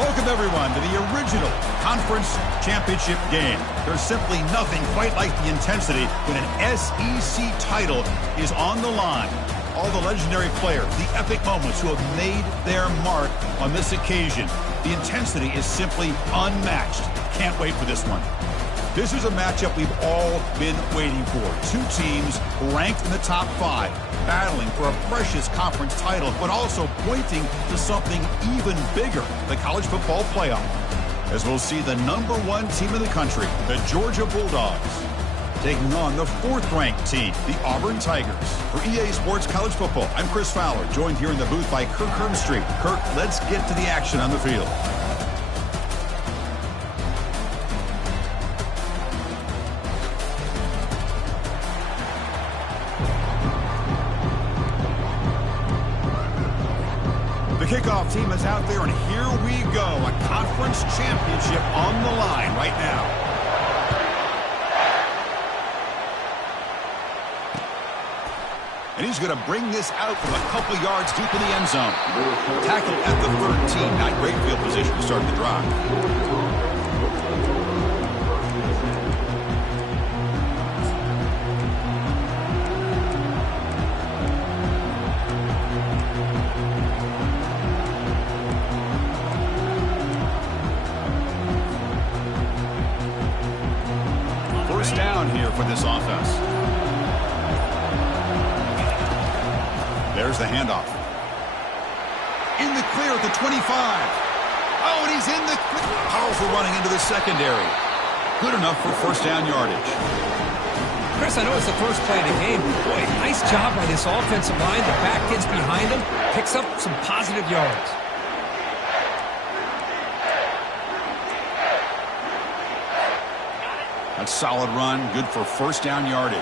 Welcome, everyone, to the original conference championship game. There's simply nothing quite like the intensity when an SEC title is on the line. All the legendary players, the epic moments who have made their mark on this occasion. The intensity is simply unmatched. Can't wait for this one. This is a matchup we've all been waiting for. Two teams ranked in the top 5, battling for a precious conference title, but also pointing to something even bigger, the college football playoff. As we'll see the #1 team in the country, the Georgia Bulldogs, taking on the 4th-ranked team, the Auburn Tigers. For EA Sports College Football, I'm Chris Fowler, joined here in the booth by Kirk Herbstreit. Kirk, let's get to the action on the field. Kickoff team is out there, and here we go. A conference championship on the line right now. And he's going to bring this out from a couple yards deep in the end zone. Tackled at the 13. Not great field position to start the drive. Here for this offense. There's the handoff. In the clear at the 25. Oh, and he's in the powerful running into the secondary. Good enough for first down yardage. Chris, I know it's the first play of the game. Boy, nice job by this offensive line. The back gets behind him, picks up some positive yards. A solid run, good for first down yardage.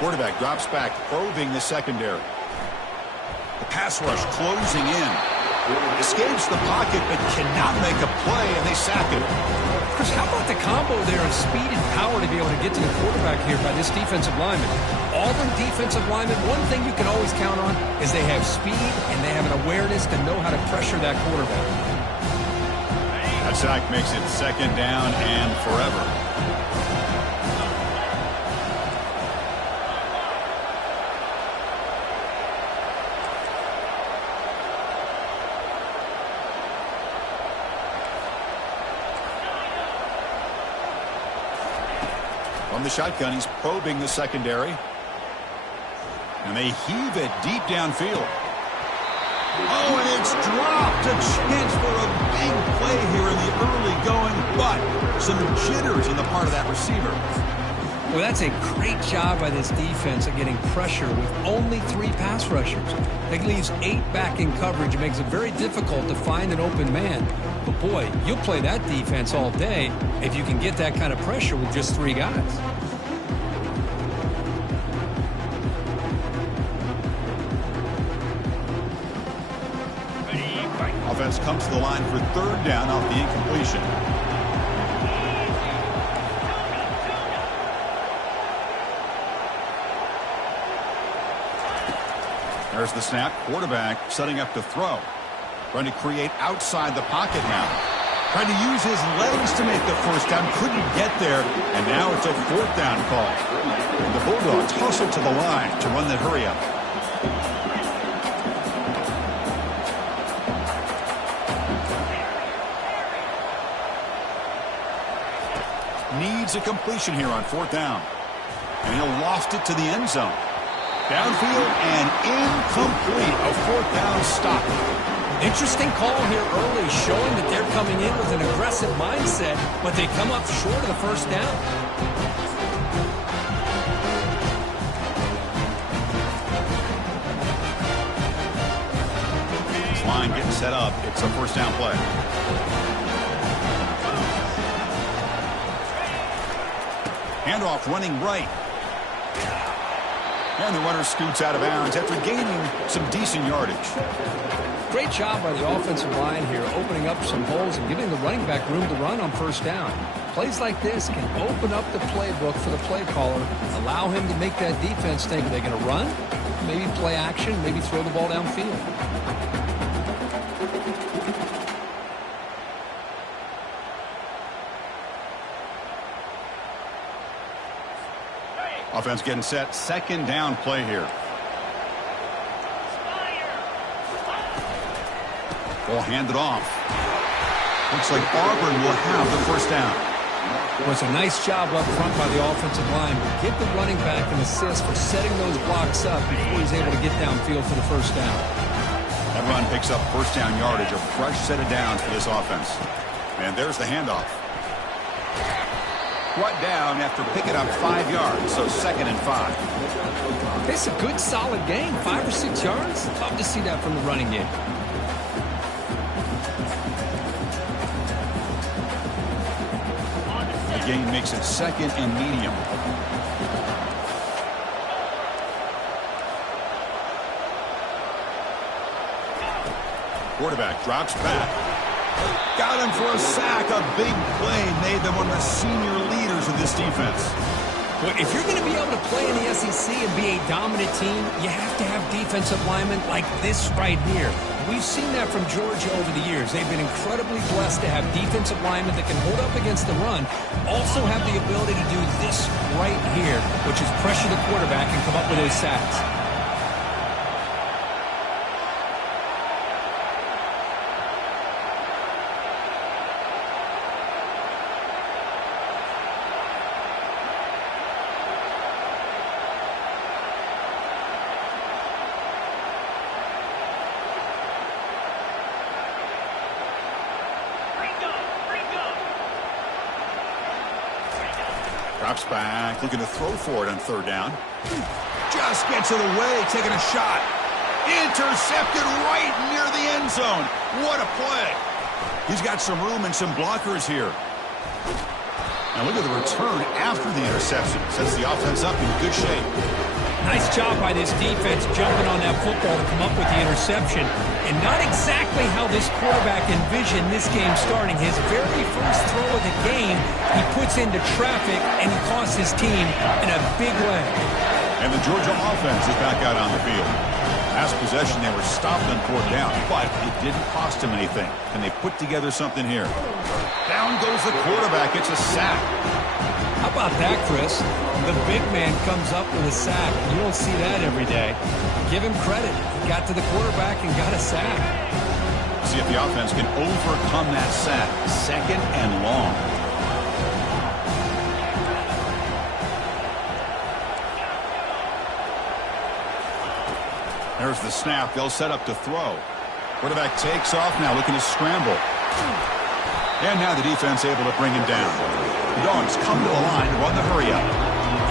Quarterback drops back, probing the secondary. The pass rush closing in. Escapes the pocket, but cannot make a play, and they sack it. Chris, how about the combo there of speed and power to be able to get to the quarterback here by this defensive lineman? Auburn defensive lineman, one thing you can always count on is they have speed and they have an awareness to know how to pressure that quarterback. That sack makes it second down and forever. From the shotgun, he's probing the secondary. And they heave it deep downfield. Oh, and it's dropped. A chance for a big play here in the early going, but some jitters on the part of that receiver. Well, that's a great job by this defense of getting pressure with only 3 pass rushers. That leaves 8 back in coverage. It makes it very difficult to find an open man. But, boy, you'll play that defense all day if you can get that kind of pressure with just 3 guys. Offense comes to the line for 3rd down off the incompletion. There's the snap. Quarterback setting up to throw. Trying to create outside the pocket now. Trying to use his legs to make the first down. Couldn't get there. And now it's a 4th down call. The Bulldogs hustle to the line to run the hurry up. Needs a completion here on 4th down. And he'll loft it to the end zone. Downfield and incomplete. A 4th down stop. Interesting call here early, showing that they're coming in with an aggressive mindset, but they come up short of the first down. This line getting set up. It's a first down play. Handoff running right. And the runner scoots out of bounds after gaining some decent yardage. Great job by the offensive line here, opening up some holes and giving the running back room to run on first down. Plays like this can open up the playbook for the play caller, allow him to make that defense think, are they going to run? Maybe play action, maybe throw the ball downfield. Offense getting set. Second down play here. Ball handed off. Looks like Auburn will have the first down. Well, it's a nice job up front by the offensive line, but give the running back an assist for setting those blocks up before he's able to get downfield for the first down. That run picks up first down yardage, a fresh set of downs for this offense. And there's the handoff. Brought down after picking up 5 yards, so 2nd and 5. It's a good, solid gain, 5 or 6 yards. Love to see that from the running game. The gain makes it 2nd and medium. Quarterback drops back. Got him for a sack. A big play made them one of the senior leaders of this defense. Well, if you're going to be able to play in the SEC and be a dominant team, you have to have defensive linemen like this right here. We've seen that from Georgia over the years. They've been incredibly blessed to have defensive linemen that can hold up against the run, also have the ability to do this right here, which is pressure the quarterback and come up with those sacks. Drops back, looking to throw for it on 3rd down. Just gets it away, taking a shot. Intercepted right near the end zone. What a play. He's got some room and some blockers here. Now look at the return after the interception. Sets the offense up in good shape. Nice job by this defense jumping on that football to come up with the interception. And not exactly how this quarterback envisioned this game starting. His very first throw of the game, he puts into traffic, and he costs his team in a big way. And the Georgia offense is back out on the field. Last possession, they were stopped on 4th down, but it didn't cost them anything. And they put together something here. Down goes the quarterback. It's a sack. How about that, Chris? The big man comes up with a sack. You don't see that every day. Give him credit. He got to the quarterback and got a sack. See if the offense can overcome that sack. 2nd and long. There's the snap. They'll set up to throw. Quarterback takes off now, looking to scramble. And now the defense able to bring him down. The Dogs come to the line to run the hurry up.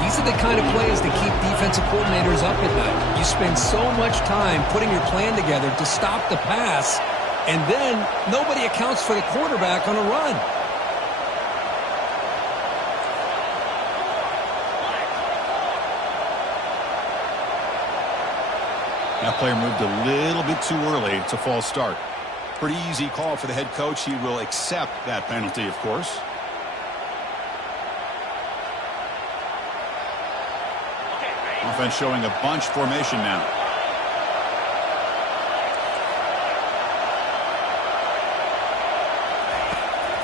These are the kind of plays that keep defensive coordinators up at night. You spend so much time putting your plan together to stop the pass, and then nobody accounts for the quarterback on a run. That player moved a little bit too early. It's a false start. Pretty easy call for the head coach. He will accept that penalty, of course. Offense showing a bunch formation now.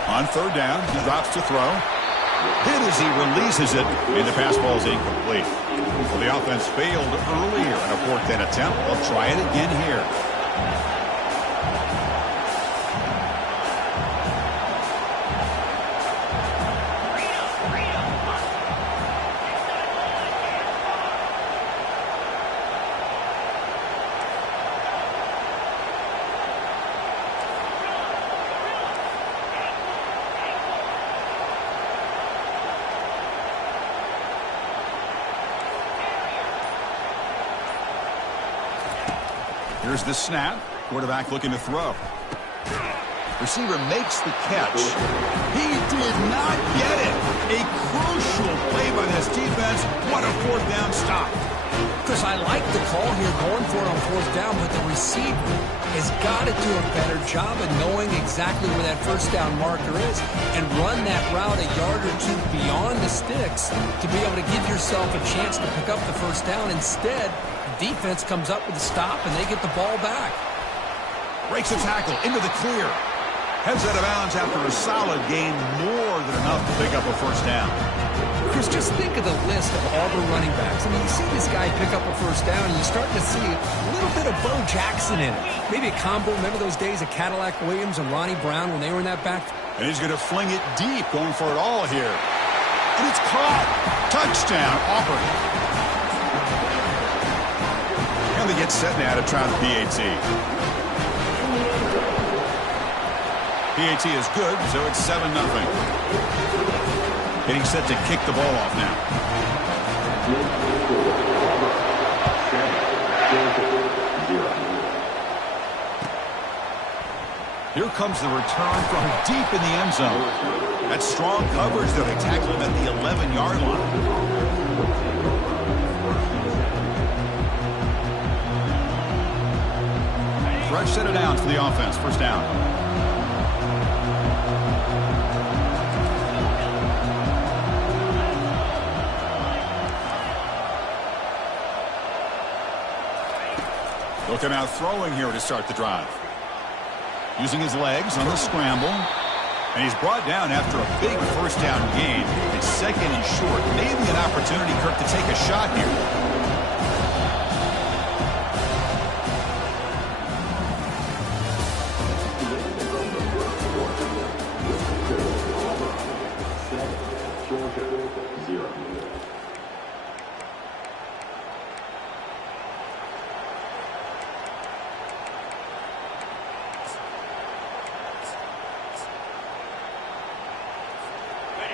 On 3rd down, he drops to throw. Hit as he releases it, and the pass ball is incomplete. Well, the offense failed earlier in a 4th down attempt. They'll try it again here. Here's the snap. Quarterback looking to throw. Receiver makes the catch. He did not get it. A crucial play by this defense. What a 4th down stop. Chris, I like the call here going for it on fourth down, but the receiver has got to do a better job of knowing exactly where that first down marker is and run that route a yard or two beyond the sticks to be able to give yourself a chance to pick up the first down. Instead, the defense comes up with a stop and they get the ball back. Breaks a tackle into the clear. Heads out of bounds after a solid gain, more than enough to pick up a first down. Chris, just think of the list of Auburn running backs. I mean, you see this guy pick up a first down, and you start to see a little bit of Bo Jackson in it. Maybe a combo. Remember those days of Cadillac Williams and Ronnie Brown when they were in that back? And he's going to fling it deep, going for it all here. And it's caught. Touchdown, Auburn. And they get set now to try the PAT. PAT is good, so it's 7-0. Getting set to kick the ball off now. Here comes the return from deep in the end zone. That's strong coverage, though. They tackle him at the 11-yard line. Fresh set of downs for the offense. First down. Looking out throwing here to start the drive. Using his legs on the scramble. And he's brought down after a big first down gain. It's second and short. Maybe an opportunity, Kirk, to take a shot here.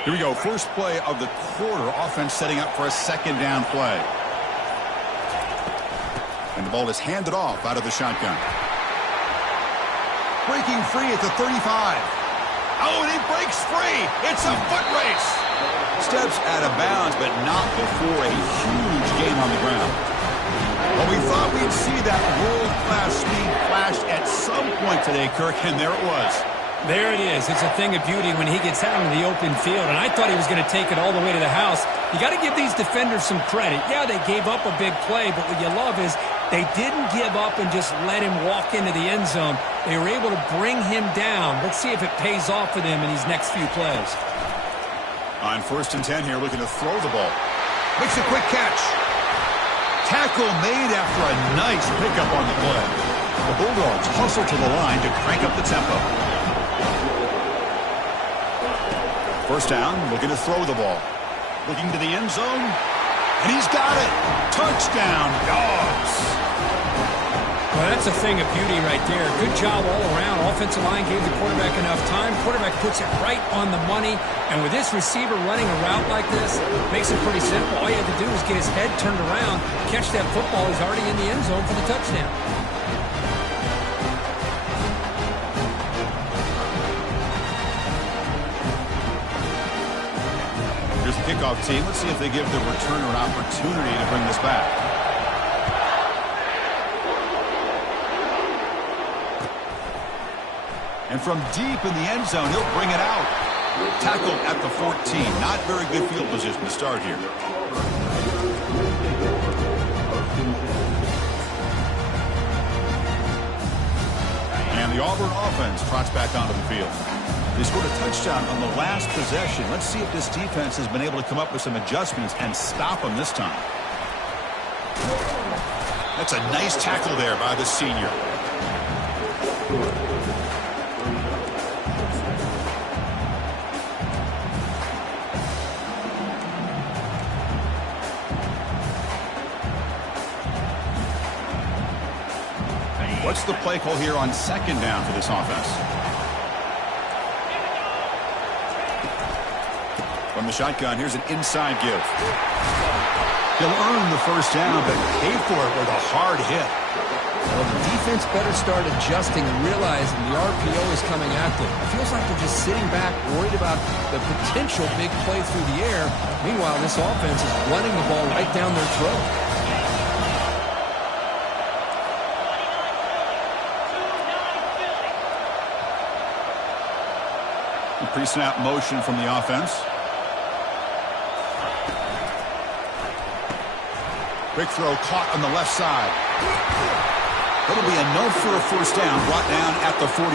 Here we go. First play of the quarter. Offense setting up for a second down play. And the ball is handed off out of the shotgun. Breaking free at the 35. Oh, and he breaks free. It's a foot race. Steps out of bounds, but not before a huge gain on the ground. Well, we thought we'd see that world-class speed flash at some point today, Kirk, and there it was. There it is. It's a thing of beauty when he gets out into the open field, and I thought he was going to take it all the way to the house. You got to give these defenders some credit. Yeah, they gave up a big play, but what you love is they didn't give up and just let him walk into the end zone. They were able to bring him down. Let's see if it pays off for them in these next few plays. On 1st and 10 here, looking to throw the ball. Makes a quick catch. Tackle made after a nice pickup on the play. The Bulldogs hustle to the line to crank up the tempo. First down, looking to throw the ball. Looking to the end zone, and he's got it. Touchdown, Dogs. Well, that's a thing of beauty right there. Good job all around. Offensive line gave the quarterback enough time. Quarterback puts it right on the money. And with this receiver running a route like this, makes it pretty simple. All you have to do is get his head turned around, catch that football. He's already in the end zone for the touchdown. Kickoff team. Let's see if they give the returner an opportunity to bring this back. And from deep in the end zone, he'll bring it out. Tackled at the 14. Not very good field position to start here. And the Auburn offense trots back onto the field. They scored a touchdown on the last possession. Let's see if this defense has been able to come up with some adjustments and stop them this time. That's a nice tackle there by the senior. What's the play call here on second down for this offense? From the shotgun, here's an inside give. He'll earn the first down, but pay for it with a hard hit. Well, the defense better start adjusting and realizing the RPO is coming at them. It feels like they're just sitting back, worried about the potential big play through the air. Meanwhile, this offense is running the ball right down their throat. The pre-snap motion from the offense. Quick throw caught on the left side. It'll be enough for a first down, brought down at the 43.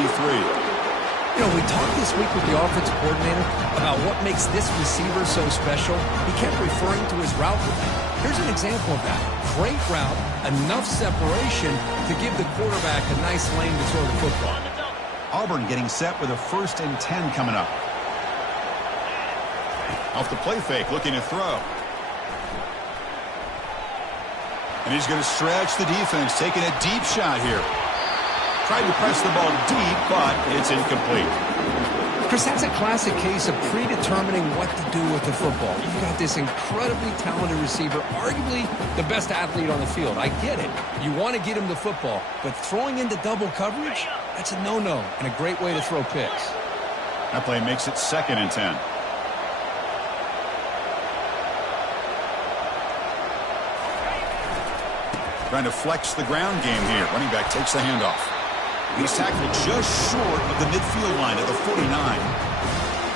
You know, we talked this week with the offensive coordinator about what makes this receiver so special. He kept referring to his route running. Here's an example of that. Great route, enough separation to give the quarterback a nice lane to throw the football. Auburn getting set with a 1st and 10 coming up. Off the play fake, looking to throw. And he's going to stretch the defense, taking a deep shot here. Tried to press the ball deep, but it's incomplete. Chris, that's a classic case of predetermining what to do with the football. You've got this incredibly talented receiver, arguably the best athlete on the field. I get it. You want to get him the football, but throwing into double coverage, that's a no-no and a great way to throw picks. That play makes it 2nd and 10. Trying to flex the ground game here. Running back takes the handoff. He's tackled just short of the midfield line at the 49.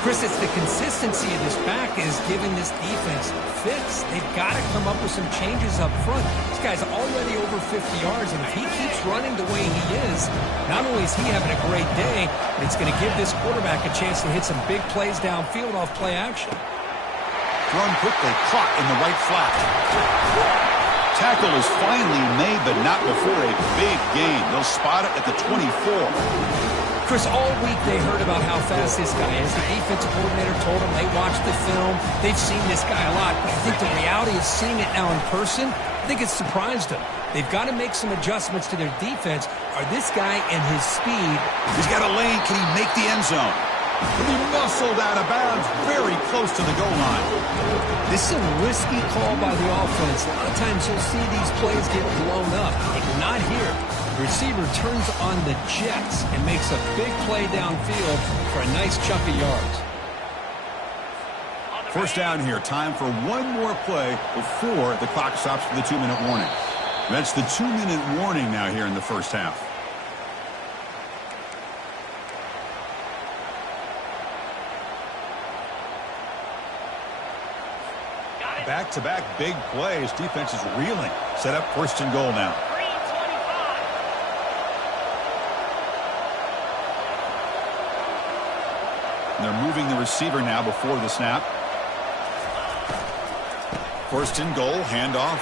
Chris, it's the consistency of this back is giving this defense fits. They've got to come up with some changes up front. This guy's already over 50 yards, and if he keeps running the way he is, not only is he having a great day, but it's going to give this quarterback a chance to hit some big plays downfield off play action. Thrown quickly, caught in the right flat. Tackle is finally made, but not before a big gain. They'll spot it at the 24. Chris, all week they heard about how fast this guy is. The defensive coordinator told them they watched the film. They've seen this guy a lot. But I think the reality of seeing it now in person, I think it's surprised them. They've got to make some adjustments to their defense. Are this guy and his speed? He's got a lane. Can he make the end zone? He muscled out of bounds very close to the goal line. This is a risky call by the offense. A lot of times you'll see these plays get blown up, but not here. The receiver turns on the jets and makes a big play downfield for a nice chunk of yards. First down here. Time for one more play before the clock stops for the 2-minute warning. That's the 2-minute warning now here in the first half. Back-to-back big plays. Defense is reeling. Set up 1st and goal now. And they're moving the receiver now before the snap. 1st and goal. Handoff.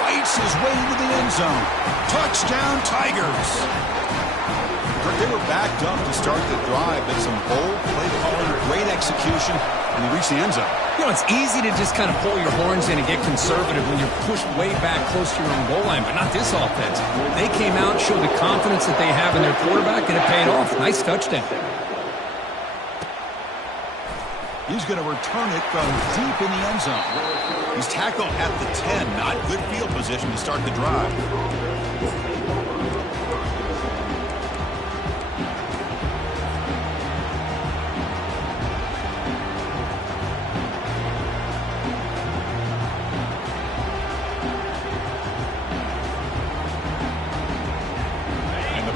Fights his way into the end zone. Touchdown, Tigers. They were backed up to start the drive, but some bold play calling, great execution, and they reached the end zone. You know, it's easy to just kind of pull your horns in and get conservative when you're pushed way back close to your own goal line, but not this offense. They came out, showed the confidence that they have in their quarterback, and it paid off. Nice touchdown. He's going to return it from deep in the end zone. He's tackled at the 10. Not good field position to start the drive.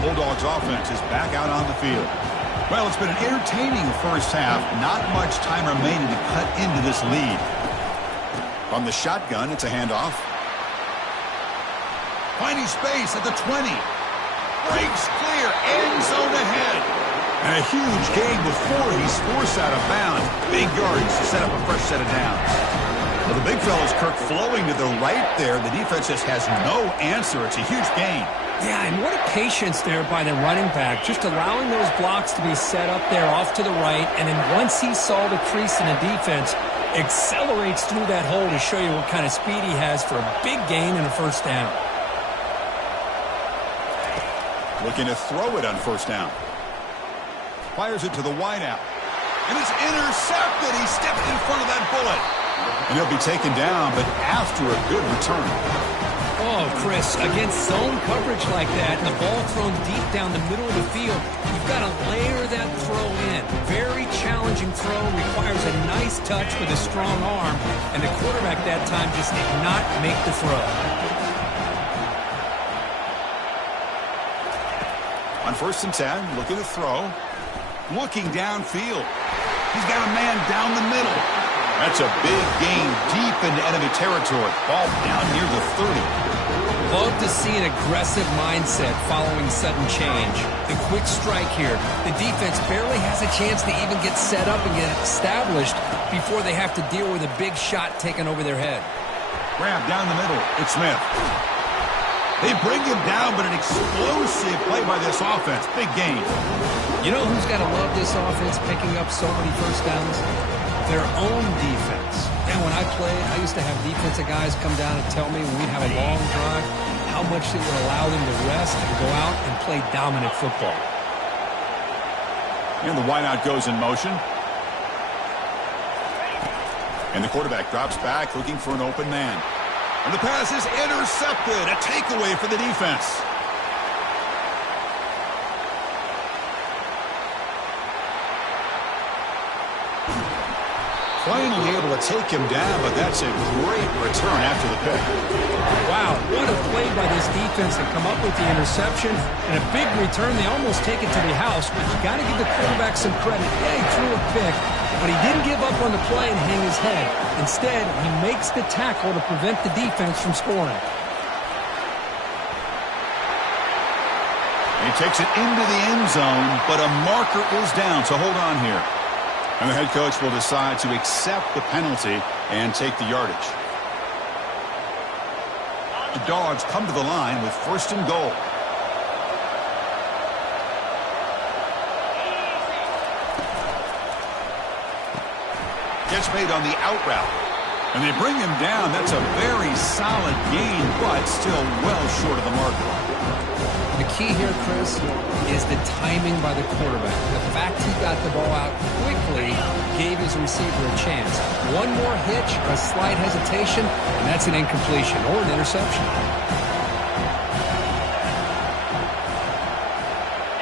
Bulldogs offense is back out on the field. Well, it's been an entertaining first half. Not much time remaining to cut into this lead. From the shotgun, it's a handoff. Finding space at the 20. Breaks clear. End zone ahead. And a huge gain before he's forced out of bounds. Big yards to set up a fresh set of downs. Well, the big fella's Kirk flowing to the right there. The defense just has no answer. It's a huge gain. Yeah, and what a patience there by the running back, just allowing those blocks to be set up there off to the right, and then once he saw the crease in the defense, accelerates through that hole to show you what kind of speed he has for a big gain and a first down. Looking to throw it on first down. Fires it to the wideout. And it's intercepted. He stepped in front of that bullet. And he'll be taken down, but after a good return. Oh, Chris, against zone coverage like that, and the ball thrown deep down the middle of the field, you've got to layer that throw in. Very challenging throw, requires a nice touch with a strong arm, and the quarterback that time just did not make the throw. On 1st and 10, looking to throw. Looking downfield. He's got a man down the middle. That's a big gain deep into enemy territory. Ball down near the 30. Love to see an aggressive mindset following sudden change. The quick strike here. The defense barely has a chance to even get set up and get established before they have to deal with a big shot taken over their head. Grab down the middle. It's Smith. They bring him down, but an explosive play by this offense. Big gain. You know who's got to love this offense picking up so many first downs? Their own defense. And when I played, I used to have defensive guys come down and tell me when we'd have a long drive how much it would allow them to rest and go out and play dominant football. And the wideout goes in motion. And the quarterback drops back looking for an open man. And the pass is intercepted. A takeaway for the defense. Finally able to take him down, but that's a great return after the pick. Wow, what a play by this defense to come up with the interception and a big return. They almost take it to the house, but you got to give the quarterback some credit. Yeah, he threw a pick, but he didn't give up on the play and hang his head. Instead, he makes the tackle to prevent the defense from scoring. He takes it into the end zone, but a marker is down, so hold on here. And the head coach will decide to accept the penalty and take the yardage. The Dogs come to the line with 1st and goal. Gets made on the out route. And they bring him down. That's a very solid gain, but still well short of the marker. The key here, Chris, is the timing by the quarterback. The fact he got the ball out quickly gave his receiver a chance. One more hitch, a slight hesitation, and that's an incompletion or an interception.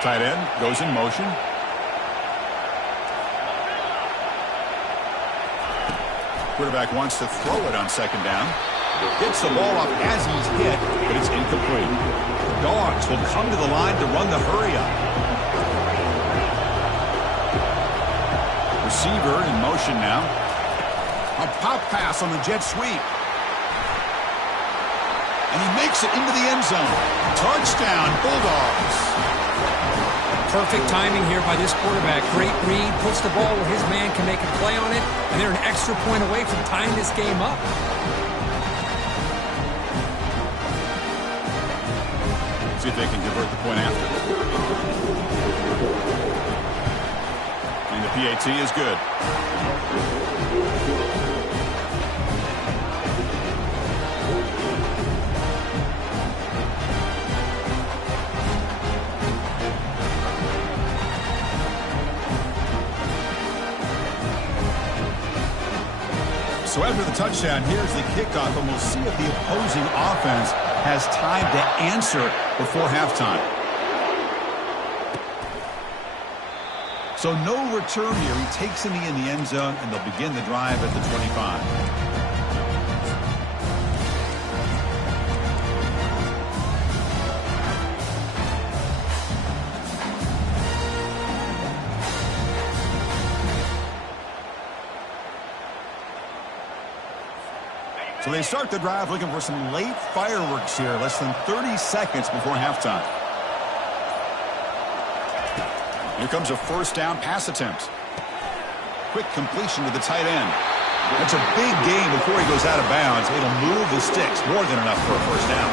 Tight end goes in motion. Quarterback wants to throw it on 2nd down. Gets the ball up as he's hit, but it's incomplete. Dogs will come to the line to run the hurry-up. Receiver in motion now. A pop pass on the jet sweep. And he makes it into the end zone. Touchdown, Bulldogs. Perfect timing here by this quarterback. Great read, puts the ball where his man can make a play on it, and they're an extra point away from tying this game up. See if they can convert the point after. And the PAT is good. So after the touchdown, here's the kickoff, and we'll see if the opposing offense has time to answer before halftime. So no return here. He takes him in the end zone, and they'll begin the drive at the 25. So they start the drive looking for some late fireworks here, less than 30 seconds before halftime. Here comes a 1st down pass attempt. Quick completion to the tight end. That's a big gain before he goes out of bounds. It'll move the sticks, more than enough for a 1st down.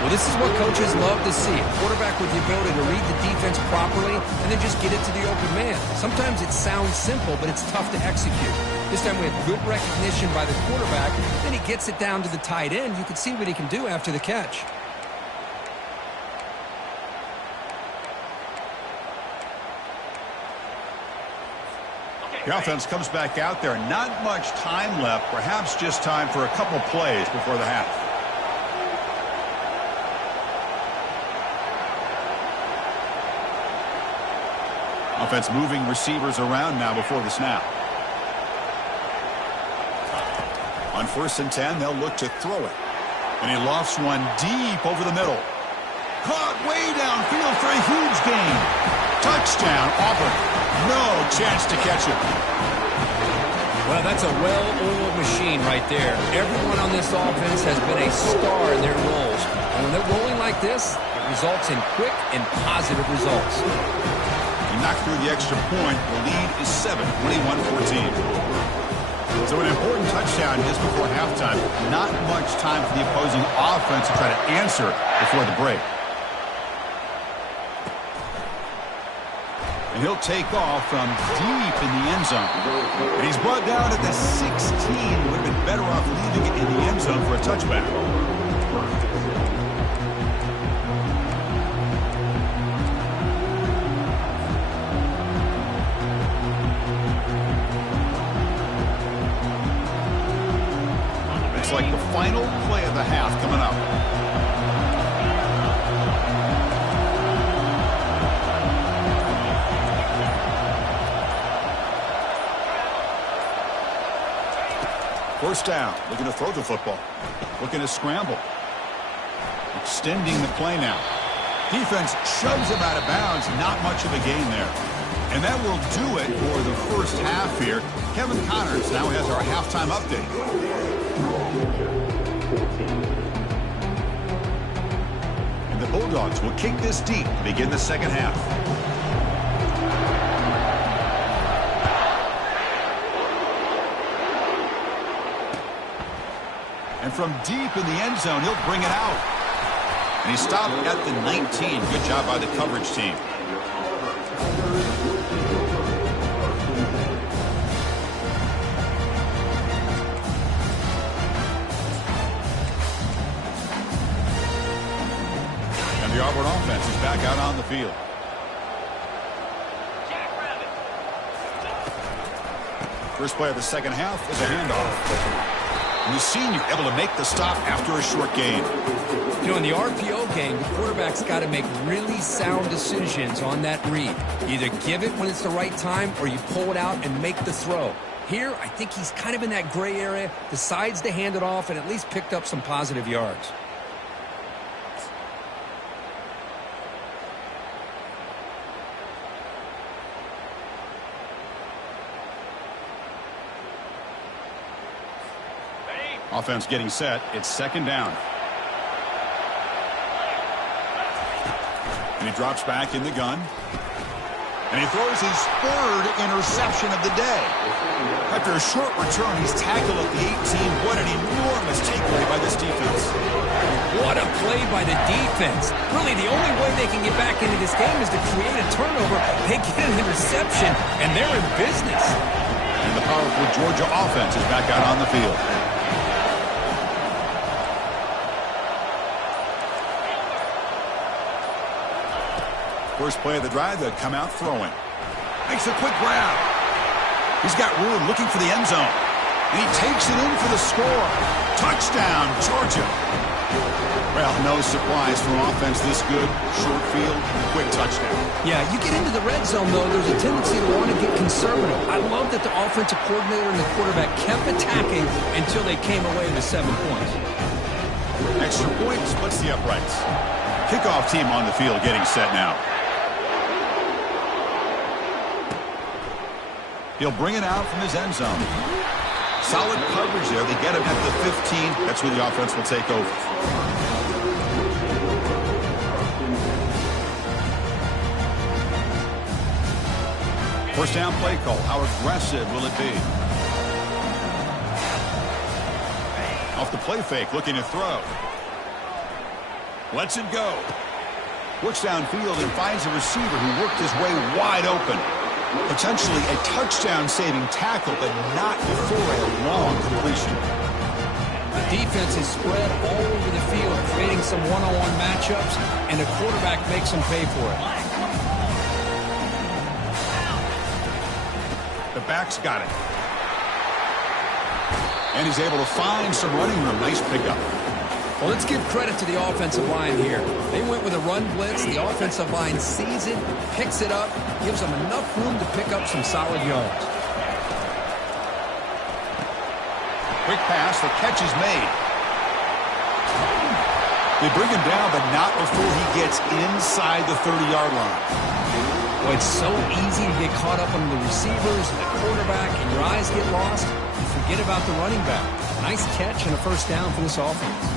Well, this is what coaches love to see. A quarterback with the ability to read the defense properly and then just get it to the open man. Sometimes it sounds simple, but it's tough to execute. This time we have good recognition by the quarterback. Then he gets it down to the tight end. You can see what he can do after the catch. The offense comes back out there. Not much time left. Perhaps just time for a couple plays before the half. Offense moving receivers around now before the snap. On 1st and 10, they'll look to throw it. And he lofts one deep over the middle. Caught way downfield for a huge gain. Touchdown, Auburn. No chance to catch it. Well, that's a well-oiled machine right there. Everyone on this offense has been a star in their roles. And when they're rolling like this, it results in quick and positive results. He knocked through the extra point. The lead is 7, 21-14. So an important touchdown just before halftime. Not much time for the opposing offense to try to answer before the break. And he'll take off from deep in the end zone. And he's brought down at the 16. Would have been better off leaving it in the end zone for a touchback. Looks like the final play of the half coming up. First down, looking to throw the football. Looking to scramble. Extending the play now. Defense shoves him out of bounds. Not much of a gain there. And that will do it for the first half here. Kevin Connors now has our halftime update. And the Bulldogs will kick this deep to begin the second half. And from deep in the end zone, he'll bring it out. And he stopped at the 19. Good job by the coverage team. And the Auburn offense is back out on the field. First play of the second half is a handoff. And the senior able to make the stop after a short gain. You know, in the RPO game, the quarterback's got to make really sound decisions on that read. Either give it when it's the right time or you pull it out and make the throw. Here, I think he's kind of in that gray area, decides to hand it off and at least picked up some positive yards. Offense getting set. It's second down. And he drops back in the gun. And he throws his third interception of the day. After a short return, he's tackled at the 18. What an enormous takeaway by this defense. What a play by the defense. Really, the only way they can get back into this game is to create a turnover. They get an interception, and they're in business. And the powerful Georgia offense is back out on the field. First play of the drive, they'll come out throwing. Makes a quick grab. He's got room looking for the end zone. And he takes it in for the score. Touchdown, Georgia. Well, no surprise from offense this good. Short field, quick touchdown. Yeah, you get into the red zone, though, there's a tendency to want to get conservative. I love that the offensive coordinator and the quarterback kept attacking until they came away with 7 points. Extra point splits the uprights. Kickoff team on the field getting set now. He'll bring it out from his end zone. Solid coverage there. They get him at the 15. That's where the offense will take over. First down play call. How aggressive will it be? Off the play fake, looking to throw. Lets it go. Works downfield and finds a receiver who worked his way wide open. Potentially a touchdown-saving tackle, but not before a long completion. The defense is spread all over the field, creating some one-on-one matchups, and the quarterback makes them pay for it. The back's got it. And he's able to find some running room. Nice pickup. Well, let's give credit to the offensive line here. They went with a run blitz. The offensive line sees it, picks it up, gives them enough room to pick up some solid yards. Quick pass. The catch is made. They bring him down, but not before he gets inside the 30-yard line. Well, it's so easy to get caught up on the receivers and the quarterback, and your eyes get lost. You forget about the running back. Nice catch and a first down for this offense.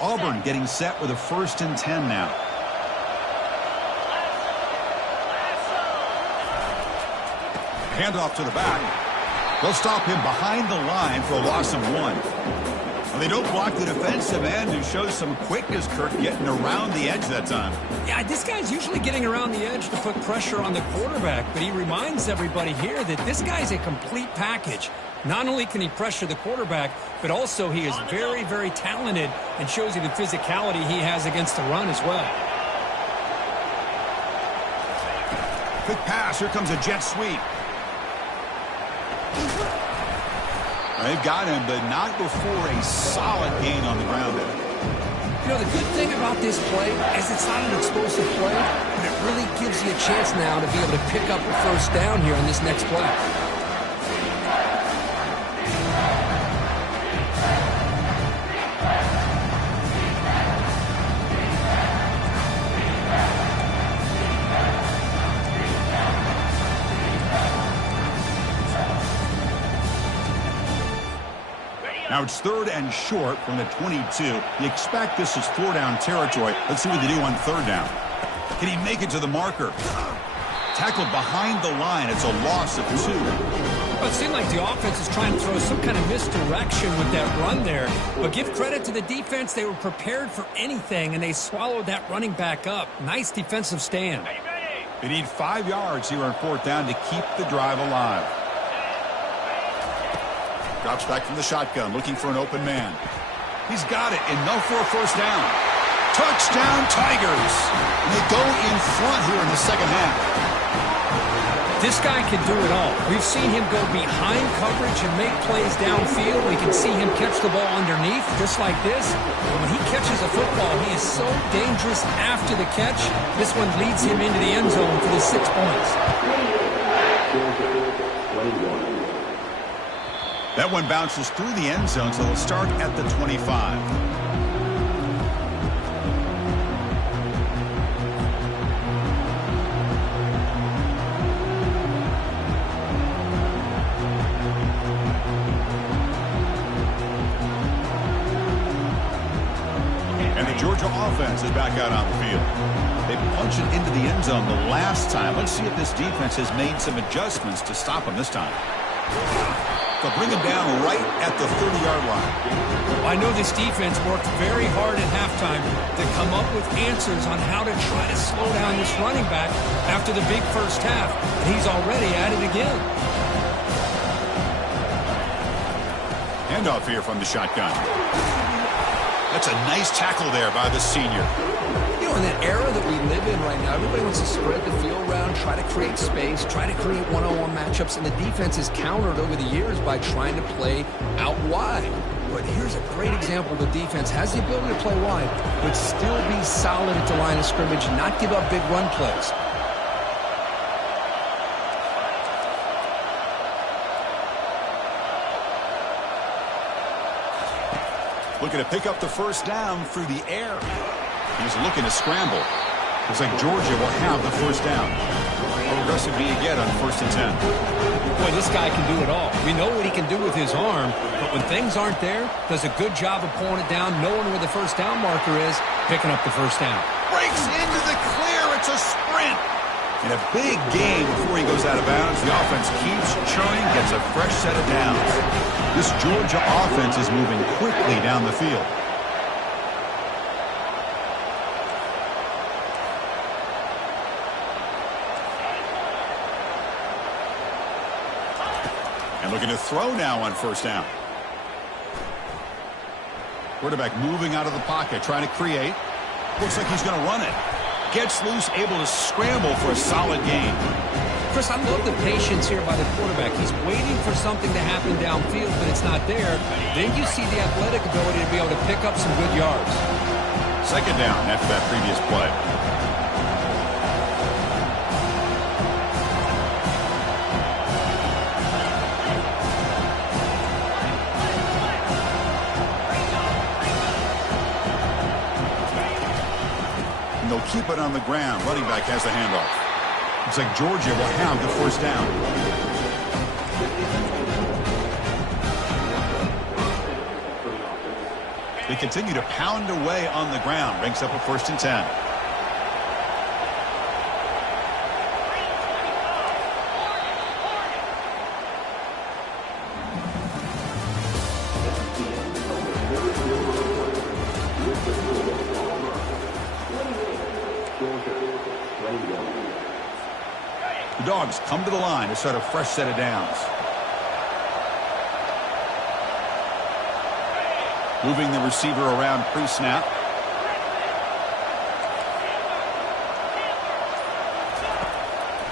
Auburn getting set with a 1st and 10 now. Handoff to the back. They'll stop him behind the line for a loss of 1. Well, they don't block the defensive end, who shows some quickness, Kirk, getting around the edge that time. Yeah, this guy's usually getting around the edge to put pressure on the quarterback, but he reminds everybody here that this guy's a complete package. Not only can he pressure the quarterback, but also he is very, very talented and shows you the physicality he has against the run as well. Quick pass. Here comes a jet sweep. They've got him, but not before a solid gain on the ground there. You know, the good thing about this play is it's not an explosive play, but it really gives you a chance now to be able to pick up a first down here on this next play. Now it's 3rd and short from the 22. You expect this is 4-down territory. Let's see what they do on 3rd down. Can he make it to the marker? Tackled behind the line. It's a loss of 2. Well, it seemed like the offense is trying to throw some kind of misdirection with that run there. But give credit to the defense. They were prepared for anything, and they swallowed that running back up. Nice defensive stand. They need 5 yards here on 4th down to keep the drive alive. Drops back from the shotgun, looking for an open man. He's got it. Enough for a first down. Touchdown, Tigers. And they go in front here in the second half. This guy can do it all. We've seen him go behind coverage and make plays downfield. We can see him catch the ball underneath, just like this. And when he catches a football, he is so dangerous after the catch. This one leads him into the end zone for the 6 points. That one bounces through the end zone, so they'll start at the 25. And the Georgia offense is back out on the field. They punched it into the end zone the last time. Let's see if this defense has made some adjustments to stop them this time. They'll bring him down right at the 30-yard line. I know this defense worked very hard at halftime to come up with answers on how to try to slow down this running back after the big first half. And he's already at it again. Handoff here from the shotgun. That's a nice tackle there by the senior. You know, in the era that we live in right now, everybody wants to spread the field around, try to create space, try to create one-on-one matchups, and the defense is countered over the years by trying to play out wide. But here's a great example. The defense has the ability to play wide, but still be solid at the line of scrimmage and not give up big run plays. Looking to pick up the first down through the air. He's looking to scramble. Looks like Georgia will have the first down. How aggressive do you get on 1st and 10? Boy, this guy can do it all. We know what he can do with his arm, but when things aren't there, does a good job of pulling it down, knowing where the first down marker is, picking up the first down. Breaks into the clear. It's a sprint. And a big gain before he goes out of bounds. The offense keeps churning, gets a fresh set of downs. This Georgia offense is moving quickly down the field. And looking to throw now on first down. Quarterback moving out of the pocket, trying to create. Looks like he's going to run it. Gets loose, able to scramble for a solid gain. Chris, I love the patience here by the quarterback. He's waiting for something to happen downfield, but it's not there. Then you see the athletic ability to be able to pick up some good yards. 2nd down after that previous play. keep it on the ground. Running back has the handoff. Looks like Georgia will have the first down. They continue to pound away on the ground. Brings up a 1st and 10. The Dogs come to the line to start a fresh set of downs. Moving the receiver around pre-snap.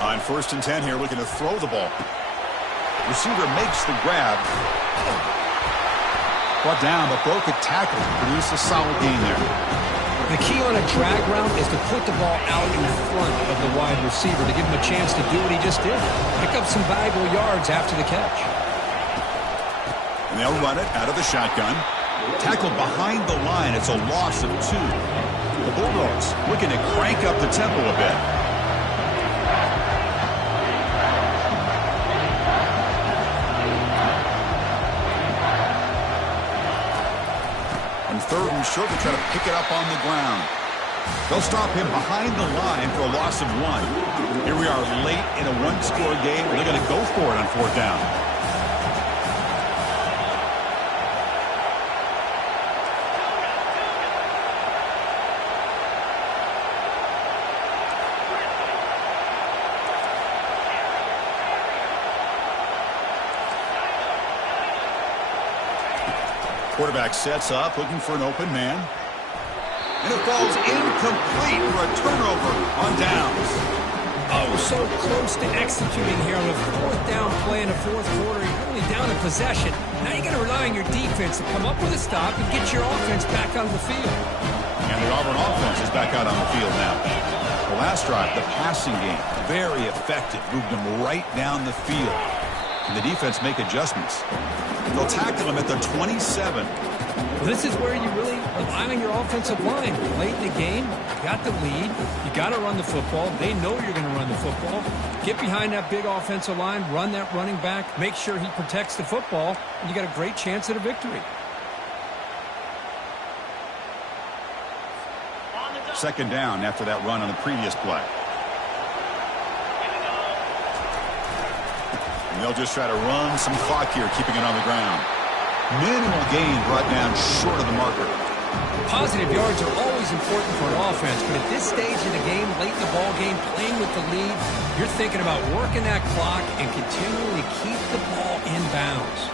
On 1st and 10 here, looking to throw the ball. Receiver makes the grab. Brought down, but broke a tackle to produce a solid gain there. The key on a drag route is to put the ball out in front of the wide receiver to give him a chance to do what he just did. Pick up some valuable yards after the catch. And they'll run it out of the shotgun. Tackled behind the line. It's a loss of 2. The Bulldogs looking to crank up the tempo a bit. On 3rd and short, they try to pick it up on the ground. They'll stop him behind the line for a loss of 1. Here we are late in a 1-score game. They're going to go for it on 4th down. Quarterback sets up, looking for an open man. And it falls incomplete for a turnover on downs. Oh, so close to executing here on a 4th down play in the 4th quarter. You're only down in possession. Now you're going to rely on your defense to come up with a stop and get your offense back on the field. And the Auburn offense is back out on the field now. The last drive, the passing game, very effective. Moved them right down the field. And the defense make adjustments. They'll tackle him at the 27. Well, this is where you really rely on your offensive line. Late in the game, you got the lead. You got to run the football. They know you're going to run the football. Get behind that big offensive line, run that running back, make sure he protects the football, and you got a great chance at a victory. 2nd down after that run on the previous play. And they'll just try to run some clock here, keeping it on the ground. Minimal gain brought down short of the marker. Positive yards are always important for an offense, but at this stage in the game, late in the ball game, playing with the lead, you're thinking about working that clock and continuing to keep the ball in bounds.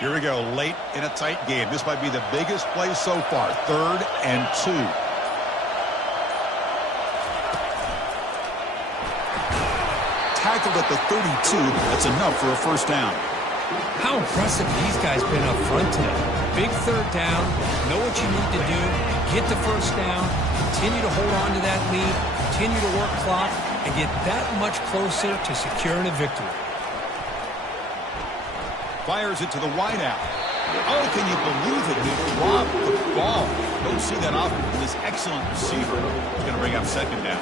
Here we go, late in a tight game. This might be the biggest play so far. 3rd and 2. Tackled at the 32. That's enough for a 1st down. How impressive these guys been up front today. Big 3rd down. Know what you need to do. Get the 1st down. Continue to hold on to that lead. Continue to work clock and get that much closer to securing a victory. Fires it to the wideout. Oh, can you believe it? He dropped the ball. Don't see that often from this excellent receiver. He's going to bring up 2nd down.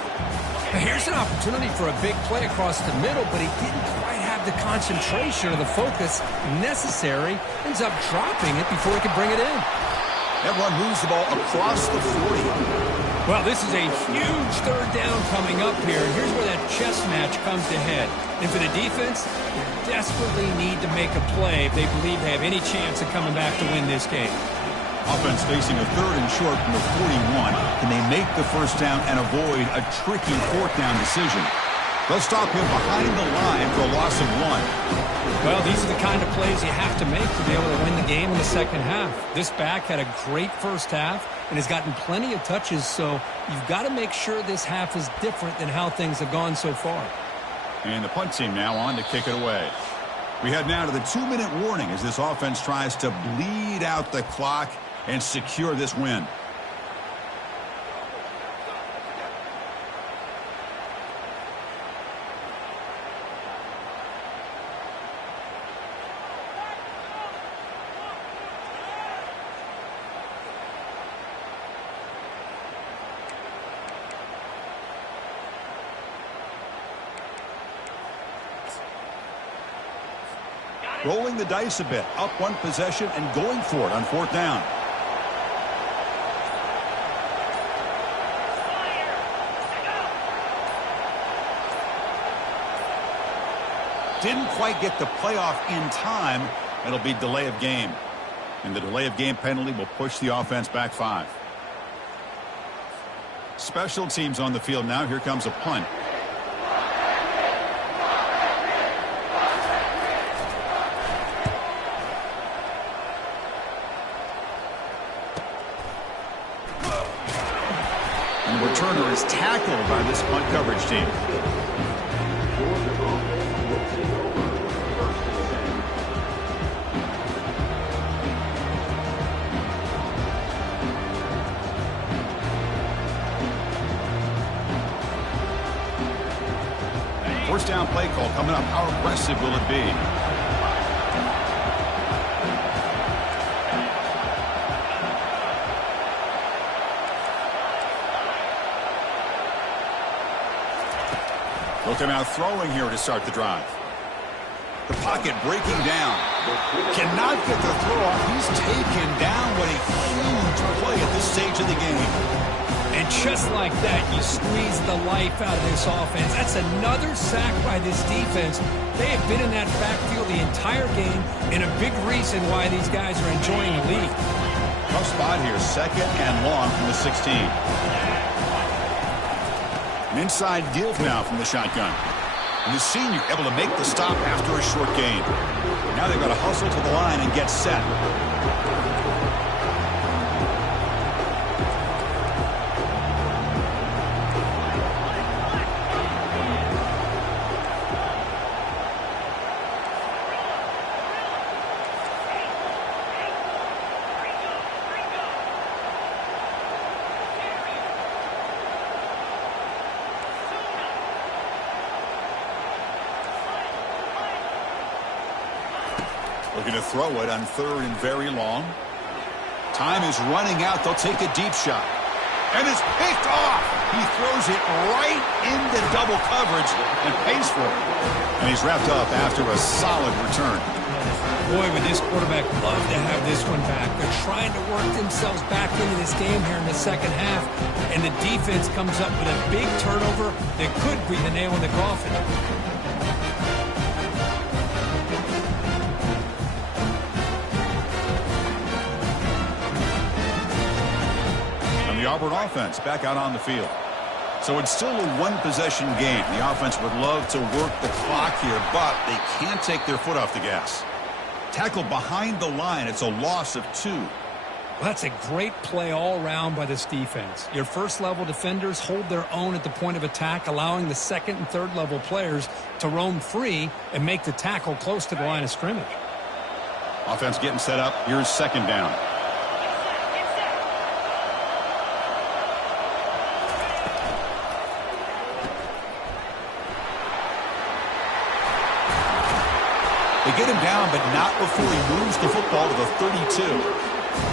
Here's an opportunity for a big play across the middle, but he didn't quite have the concentration or the focus necessary. Ends up dropping it before he could bring it in. That run moves the ball across the 40. Well, this is a huge 3rd down coming up here. Here's where that chess match comes to head. And for the defense, they desperately need to make a play if they believe they have any chance of coming back to win this game. Offense facing a 3rd and short from the 41. Can they make the 1st down and avoid a tricky 4th down decision? They'll stop him behind the line for a loss of 1. Well, these are the kind of plays you have to make to be able to win the game in the 2nd half. This back had a great 1st half and has gotten plenty of touches, so you've got to make sure this half is different than how things have gone so far. And the punt team now on to kick it away. We head now to the 2-minute warning as this offense tries to bleed out the clock and secure this win. rolling the dice a bit, up one possession and going for it on fourth down. Didn't quite get the playoff in time. It'll be delay of game. And the delay of game penalty will push the offense back 5. Special teams on the field now. Here comes a punt. And the returner is tackled by this punt coverage team. First down play call coming up. How aggressive will it be? Looking out throwing here to start the drive. The pocket breaking down. Cannot get the throw off. He's taken down. What a huge play at this stage of the game. And just like that, you squeeze the life out of this offense. That's another sack by this defense. They have been in that backfield the entire game, and a big reason why these guys are enjoying the lead. Tough spot here, second and long from the 16. An inside give now from the shotgun. And the senior able to make the stop after a short gain. Now they've got to hustle to the line and get set. Looking to throw it on third and very long. Time is running out. They'll take a deep shot. And it's picked off. He throws it right into double coverage and pays for it. And he's wrapped up after a solid return. Boy, would this quarterback love to have this one back. They're trying to work themselves back into this game here in the second half. And the defense comes up with a big turnover that could be the nail in the coffin. The Auburn offense back out on the field. So it's still a one-possession game. The offense would love to work the clock here, but they can't take their foot off the gas. Tackle behind the line. It's a loss of 2. Well, that's a great play all around by this defense. Your first-level defenders hold their own at the point of attack, allowing the second and third-level players to roam free and make the tackle close to the line of scrimmage. Offense getting set up. Here's second down. They get him down, but not before he moves the football to the 32.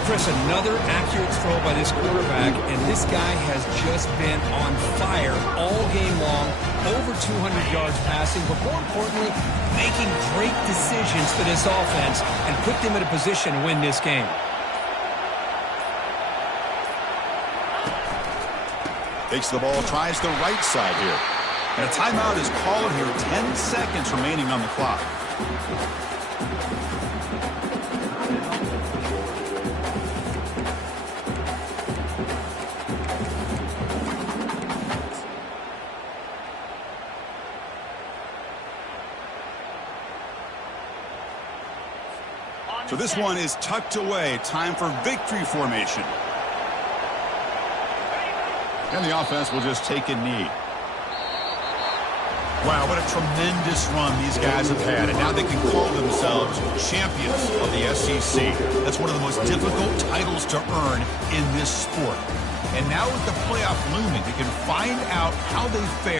Chris, another accurate throw by this quarterback, and this guy has just been on fire all game long, over 200 yards passing, but more importantly, making great decisions for this offense and put them in a position to win this game. Takes the ball, tries the right side here. And a timeout is called here, 10 seconds remaining on the clock. So this one is tucked away. Time for victory formation. And the offense will just take a knee. Wow, what a tremendous run these guys have had. And now they can call themselves champions of the SEC. That's one of the most difficult titles to earn in this sport. And now with the playoff looming, they can find out how they fare.